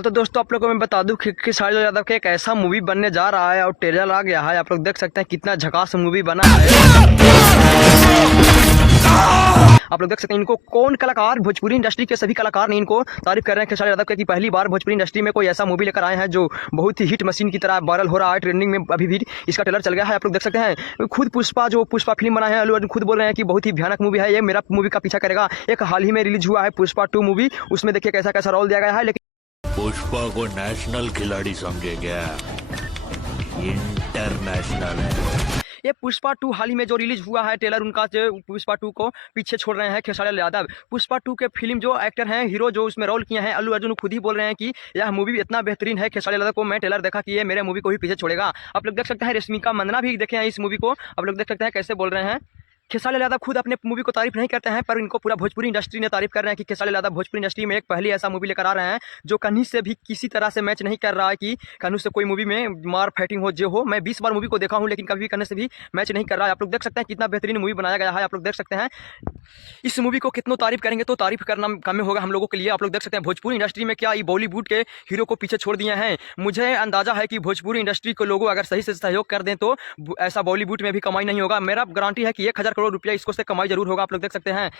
हाँ तो दोस्तों आप लोगों को मैं बता दूं कि खेसारी लाल यादव का एक ऐसा मूवी बनने जा रहा है और ट्रेलर आ गया है। आप लोग देख सकते हैं कितना झकास मूवी बना है। आप लोग देख सकते हैं इनको कौन कलाकार, भोजपुरी इंडस्ट्री के सभी कलाकार ने इनको तारीफ कर रहे हैं खेसारी यादव के कि पहली बार भोजपुरी इंडस्ट्री में कोई ऐसा मूवी लेकर आए हैं जो बहुत ही हिट मशीन की तरह वायरल हो रहा है, ट्रेंडिंग में अभी भी इसका ट्रेलर चल गया है। आप लोग देख सकते हैं खुद पुष्पा फिल्म बनाए हैं अल्लू अर्जुन खुद बोल रहे हैं कि बहुत ही भयानक मूवी है, ये मेरा मूवी का पीछा करेगा। एक हाल ही में रिलीज हुआ है पुष्पा 2 मूवी, उसमें देखिए कैसा कैसा रोल दिया गया है। लेकिन पुष्पा को नेशनल खिलाड़ी समझे क्या? इंटरनेशनल है ये पुष्पा 2 हाल ही में जो रिलीज हुआ है ट्रेलर उनका, जो पुष्पा 2 को पीछे छोड़ रहे हैं खेसारी लाल यादव। पुष्पा 2 के फिल्म जो एक्टर हैं, हीरो जो उसमें रोल किए हैं अल्लू अर्जुन खुद ही बोल रहे हैं कि यह मूवी इतना बेहतरीन है खेसारी लाल यादव को, मैं ट्रेलर देखा कि ये मेरे मूवी को ही पीछे छोड़ेगा। आप लोग देख सकते हैं रश्मिका मंदाना भी देखे हैं इस मूवी को। आप लोग देख सकते हैं कैसे बोल रहे हैं। खेसारी लाल यादव खुद अपने मूवी को तारीफ नहीं करते हैं, पर इनको पूरा भोजपुरी इंडस्ट्री ने तारीफ कर रहे हैं कि खेसारी लाल यादव भोजपुरी इंडस्ट्री में एक पहली ऐसा मूवी लेकर आ रहे हैं जो कन्ही से भी किसी तरह से मैच नहीं कर रहा है कि कन्हू से कोई मूवी में मार फाइटिंग हो जो हो। मैं 20 बार मूवी को देखा हूं लेकिन कभी भी कन्हे से भी मैच नहीं कर रहा है। आप लोग देख सकते हैं कितना बेहतरीन मूवी बनाया गया है। आप लोग देख सकते हैं इस मूवी को कितनों तारीफ करेंगे तो तारीफ करना कम होगा हम लोगों के लिए। आप लोग देख सकते हैं भोजपुरी इंडस्ट्री में क्या ये बॉलीवुड के हीरो को पीछे छोड़ दिए हैं। मुझे अंदाजा है कि भोजपुरी इंडस्ट्री को लोगों अगर सही से सहयोग कर दें तो ऐसा बॉलीवुड में भी कमाई नहीं होगा। मेरा गारंटी है कि 1000 करोड़ रुपया इसको से कमाई जरूर होगा। आप लोग देख सकते हैं